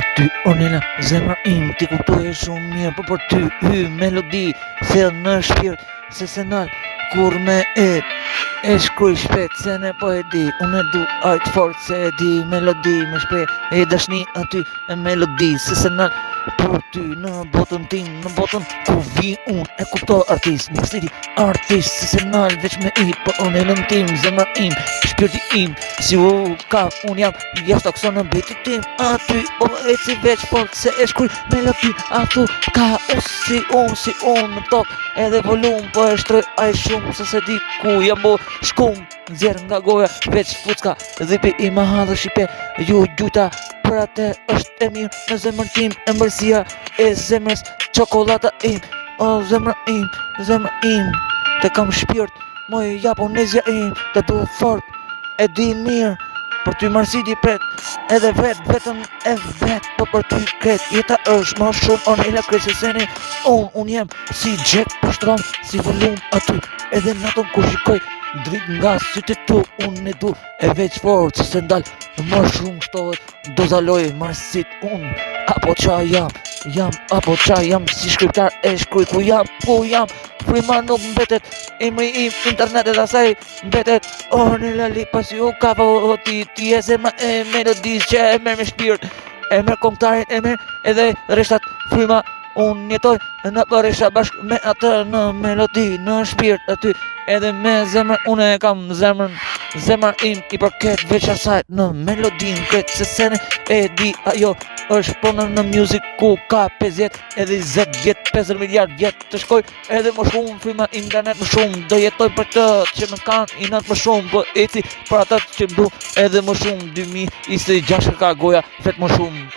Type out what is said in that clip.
Për ty Ornella, zemra im ti kuptoj e shumë mirë, për ty hy melodi, thellë në shpirt, se senal, kur me e shkruj shpet, se ne po e di, unë e du aq fort se e di, melodi me shpet, e dashni aty e melodi, se senal, për ty në botën tim, në botën ku vi unë, e kuptoj artist, një stili artist, se senal, veç me i, për Ornellën tim, zemra im, shpirti im, si u ka, unë jam, jashtë akso në biti tim, aty, po e si veç fort se e shkruj melodi, atu ka si unë në tok, edhe volum, po e shtroj aj shumë, se se di ku jam bo shkum, nxjerr nga goja, veç fucka, dhipi i ma hadhe shipe, ju gjujta, për atë është e mirë, në zemrën tim, e mbërësia e zemrës, qokolata im, o zemrë im, të kam shpirt, moj japonezja im, të du fort, e di mirë, për ty mërësidi pret, edhe vetëm e vetë, për ty kret, jeta është më shumë, Ornella krejtë se seni, unë jem si gjek për shtrom, si volum aty, edhe natën kur shikoj, drit nga sytë tu, unë e du, e veç fort, si se ndalë, më shumë shtohet, do zaloj mërësit unë, apo qa apo qa jam, si shkriptar e shkruj, ku jam, frima nuk mbetet, emri im, internetet asaj, mbetet, Ornella li pasi u ka ti e zemra e melodis që e merr me shpirt, e merr kombëtarin, e merr edhe reshtat fryma, unë jetoj në përresha bashkë me atë në melodi, në shpirt aty, edhe me zemër, unë e kam zemër im i përket veç asaj në melodin këtë, se sene e di ajo është punën në music ku ka 50 edhe 20 vjet, 50 miliard vjet të shkoj, edhe më shumë fryma internet më shumë, do jetoj për të që më kanë inat më shumë, po eci për atë që më du edhe më shumë, 2026 ka goja vet më shumë.